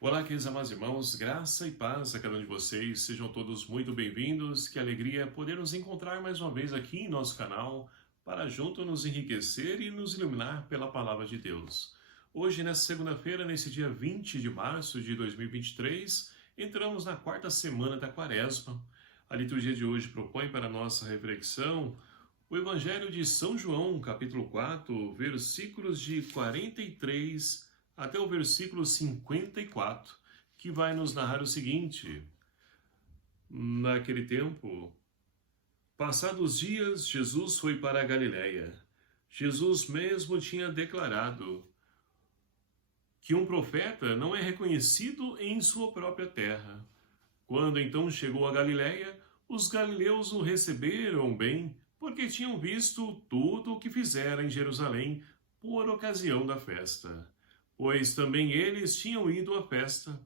Olá, queridos amados irmãos, graça e paz a cada um de vocês, sejam todos muito bem-vindos, que alegria poder nos encontrar mais uma vez aqui em nosso canal, para junto nos enriquecer e nos iluminar pela Palavra de Deus. Hoje, nessa segunda-feira, nesse dia 20 de março de 2023, entramos na quarta semana da Quaresma. A liturgia de hoje propõe para nossa reflexão o Evangelho de São João, capítulo 4, versículos de 43 até o versículo 54, que vai nos narrar o seguinte: naquele tempo, passados dias, Jesus foi para a Galiléia. Jesus mesmo tinha declarado que um profeta não é reconhecido em sua própria terra. Quando então chegou a Galiléia, os galileus o receberam bem, porque tinham visto tudo o que fizera em Jerusalém por ocasião da festa. Pois também eles tinham ido à festa.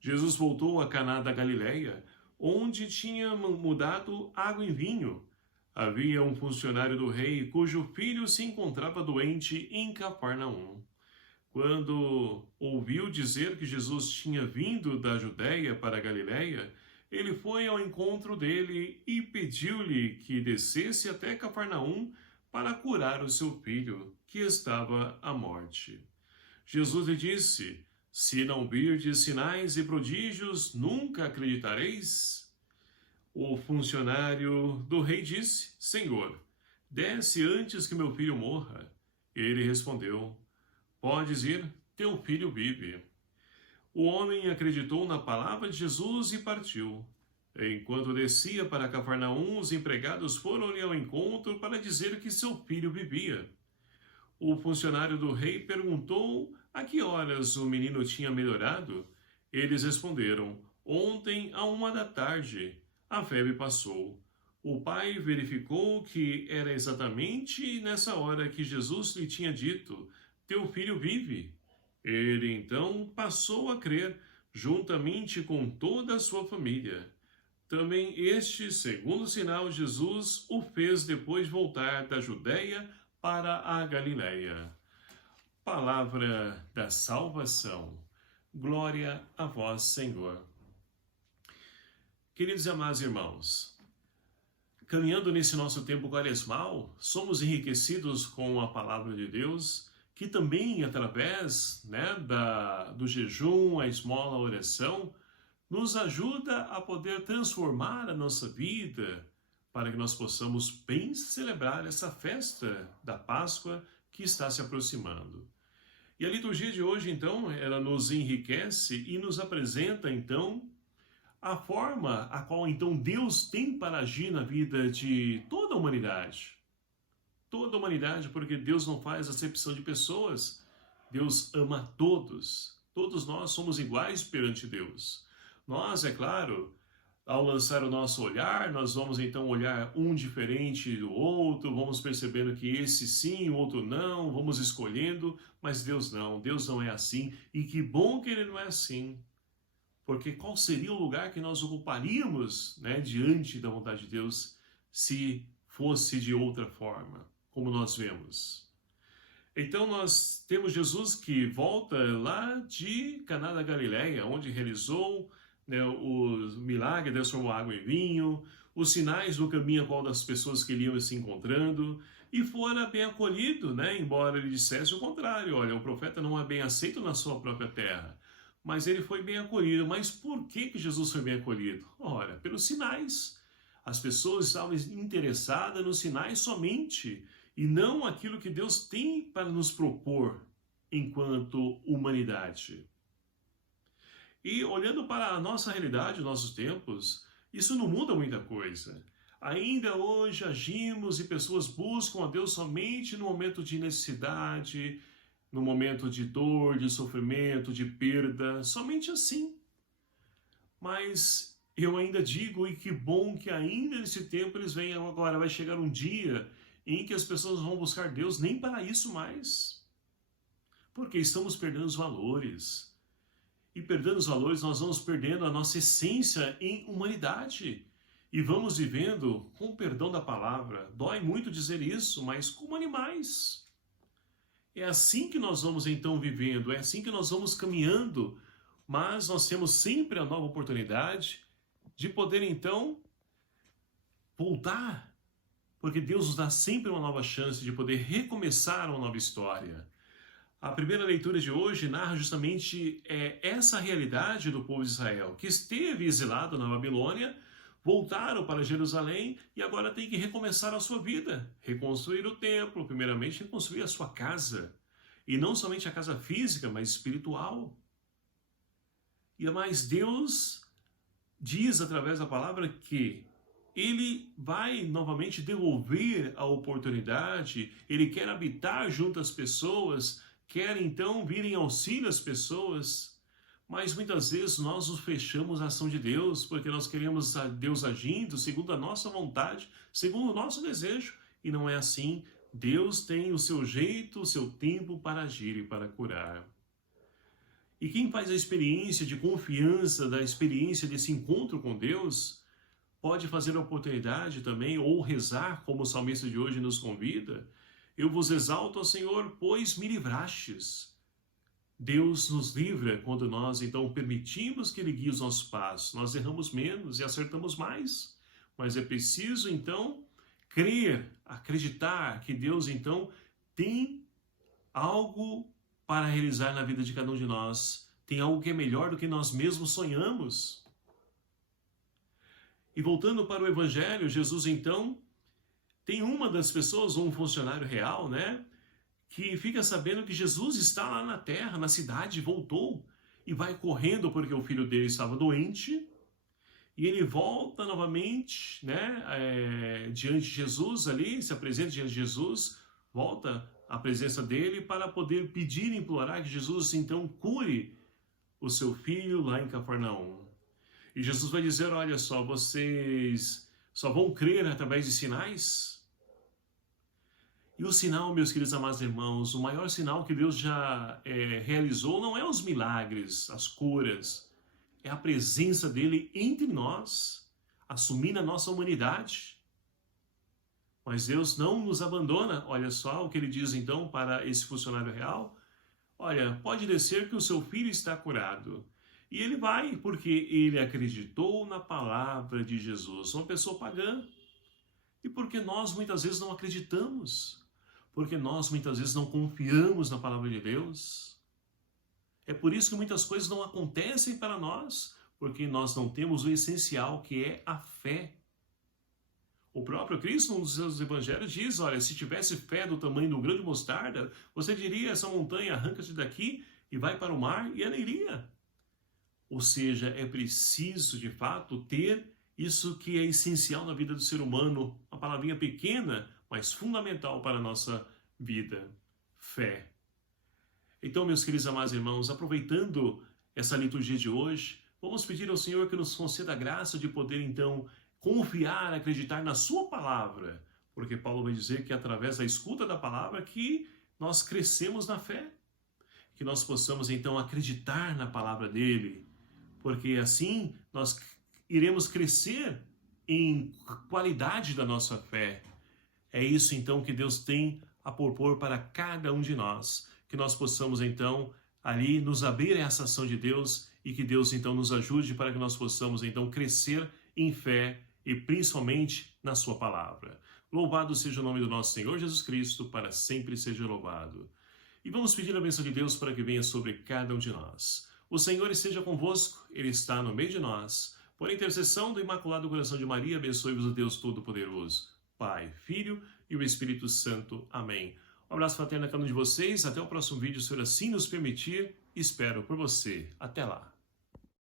Jesus voltou a Caná da Galiléia, onde tinha mudado água em vinho. Havia um funcionário do rei cujo filho se encontrava doente em Cafarnaum. Quando ouviu dizer que Jesus tinha vindo da Judéia para a Galiléia, ele foi ao encontro dele e pediu-lhe que descesse até Cafarnaum para curar o seu filho, que estava à morte. Jesus lhe disse: se não virdes sinais e prodígios, nunca acreditareis? O funcionário do rei disse: Senhor, desce antes que meu filho morra. Ele respondeu: podes ir, teu filho vive. O homem acreditou na palavra de Jesus e partiu. Enquanto descia para Cafarnaum, os empregados foram-lhe ao encontro para dizer que seu filho vivia. O funcionário do rei perguntou a que horas o menino tinha melhorado. Eles responderam: ontem, à 1 da tarde. A febre passou. O pai verificou que era exatamente nessa hora que Jesus lhe tinha dito: teu filho vive. Ele então passou a crer, juntamente com toda a sua família. Também este segundo sinal Jesus o fez depois voltar da Judéia para a Galiléia. Palavra da salvação. Glória a vós, Senhor. Queridos e amados irmãos, caminhando nesse nosso tempo quaresmal, somos enriquecidos com a palavra de Deus, que também, através do jejum, a esmola, a oração, nos ajuda a poder transformar a nossa vida para que nós possamos bem celebrar essa festa da Páscoa que está se aproximando. E a liturgia de hoje, então, ela nos enriquece e nos apresenta, então, a forma a qual, então, Deus tem para agir na vida de toda a humanidade. Toda a humanidade, porque Deus não faz acepção de pessoas. Deus ama todos. Todos nós somos iguais perante Deus. Nós, é claro, ao lançar o nosso olhar, nós vamos então olhar um diferente do outro, vamos percebendo que esse sim, o outro não, vamos escolhendo, mas Deus não é assim, e que bom que Ele não é assim, porque qual seria o lugar que nós ocuparíamos, diante da vontade de Deus, se fosse de outra forma, como nós vemos? Então nós temos Jesus que volta lá de Caná da Galiléia, onde realizou o milagre, transformou água em vinho, os sinais do caminho a qual das pessoas que iam se encontrando, e fora bem acolhido, embora ele dissesse o contrário: olha, o profeta não é bem aceito na sua própria terra, mas ele foi bem acolhido. Mas por que Jesus foi bem acolhido? Ora, pelos sinais. As pessoas estavam interessadas nos sinais somente, e não aquilo que Deus tem para nos propor enquanto humanidade. E olhando para a nossa realidade, os nossos tempos, isso não muda muita coisa. Ainda hoje agimos e pessoas buscam a Deus somente no momento de necessidade, no momento de dor, de sofrimento, de perda, somente assim. Mas eu ainda digo, e que bom que ainda nesse tempo eles venham agora. Vai chegar um dia em que as pessoas vão buscar Deus nem para isso mais. Porque estamos perdendo os valores. E perdendo os valores, nós vamos perdendo a nossa essência em humanidade. E vamos vivendo, com o perdão da palavra, dói muito dizer isso, mas como animais. É assim que nós vamos então vivendo, é assim que nós vamos caminhando mas nós temos sempre a nova oportunidade de poder então voltar, porque Deus nos dá sempre uma nova chance de poder recomeçar uma nova história. A primeira leitura de hoje narra justamente essa realidade do povo de Israel, que esteve exilado na Babilônia, voltaram para Jerusalém e agora tem que recomeçar a sua vida, reconstruir o templo, primeiramente reconstruir a sua casa. E não somente a casa física, mas espiritual. E mais, Deus diz através da palavra que Ele vai novamente devolver a oportunidade, Ele quer habitar junto às pessoas, quer então vir em auxílio às pessoas. Mas muitas vezes nós nos fechamos à ação de Deus, porque nós queremos a Deus agindo segundo a nossa vontade, segundo o nosso desejo. E não é assim. Deus tem o seu jeito, o seu tempo para agir e para curar. E quem faz a experiência de confiança, da experiência desse encontro com Deus, pode fazer a oportunidade também, ou rezar, como o salmista de hoje nos convida. Eu vos exalto, ó Senhor, pois me livrastes. Deus nos livra quando nós, então, permitimos que Ele guie os nossos passos. Nós erramos menos e acertamos mais. Mas é preciso, então, crer, acreditar que Deus, então, tem algo para realizar na vida de cada um de nós. Tem algo que é melhor do que nós mesmos sonhamos. E voltando para o Evangelho, Jesus, então, tem uma das pessoas, um funcionário real, que fica sabendo que Jesus está lá na terra, na cidade, voltou e vai correndo porque o filho dele estava doente. E ele volta novamente, diante de Jesus ali, se apresenta diante de Jesus, volta à presença dele para poder pedir e implorar que Jesus então cure o seu filho lá em Cafarnaum. E Jesus vai dizer, olha só, vocês só vão crer através de sinais? E o sinal, meus queridos amados irmãos, o maior sinal que Deus já realizou não é os milagres, as curas, é a presença dele entre nós, assumindo a nossa humanidade. Mas Deus não nos abandona. Olha só o que ele diz então para esse funcionário real. Olha, pode descer que o seu filho está curado. E ele vai porque ele acreditou na palavra de Jesus. Uma pessoa pagã. E porque nós muitas vezes não acreditamos. Porque nós muitas vezes não confiamos na palavra de Deus. É por isso que muitas coisas não acontecem para nós, porque nós não temos o essencial, que é a fé. O próprio Cristo, num dos seus evangelhos, diz, olha, se tivesse fé do tamanho de um grão de mostarda, você diria, essa montanha, arranca-se daqui e vai para o mar, e ela iria. Ou seja, é preciso, de fato, ter isso que é essencial na vida do ser humano, uma palavrinha pequena, mas fundamental para a nossa vida, fé. Então, meus queridos amados irmãos, aproveitando essa liturgia de hoje, vamos pedir ao Senhor que nos conceda a graça de poder, então, confiar, acreditar na sua palavra, porque Paulo vai dizer que é através da escuta da palavra que nós crescemos na fé, que nós possamos, então, acreditar na palavra dele, porque assim nós iremos crescer em qualidade da nossa fé. É isso, então, que Deus tem a propor para cada um de nós. Que nós possamos, então, ali nos abrir a essa ação de Deus e que Deus, então, nos ajude para que nós possamos, então, crescer em fé e principalmente na sua palavra. Louvado seja o nome do nosso Senhor Jesus Cristo, para sempre seja louvado. E vamos pedir a bênção de Deus para que venha sobre cada um de nós. O Senhor esteja convosco, Ele está no meio de nós. Por intercessão do Imaculado Coração de Maria, abençoe-vos o Deus Todo-Poderoso, Pai, Filho e o Espírito Santo. Amém. Um abraço fraterno a cada um de vocês. Até o próximo vídeo, se assim nos permitir. Espero por você. Até lá.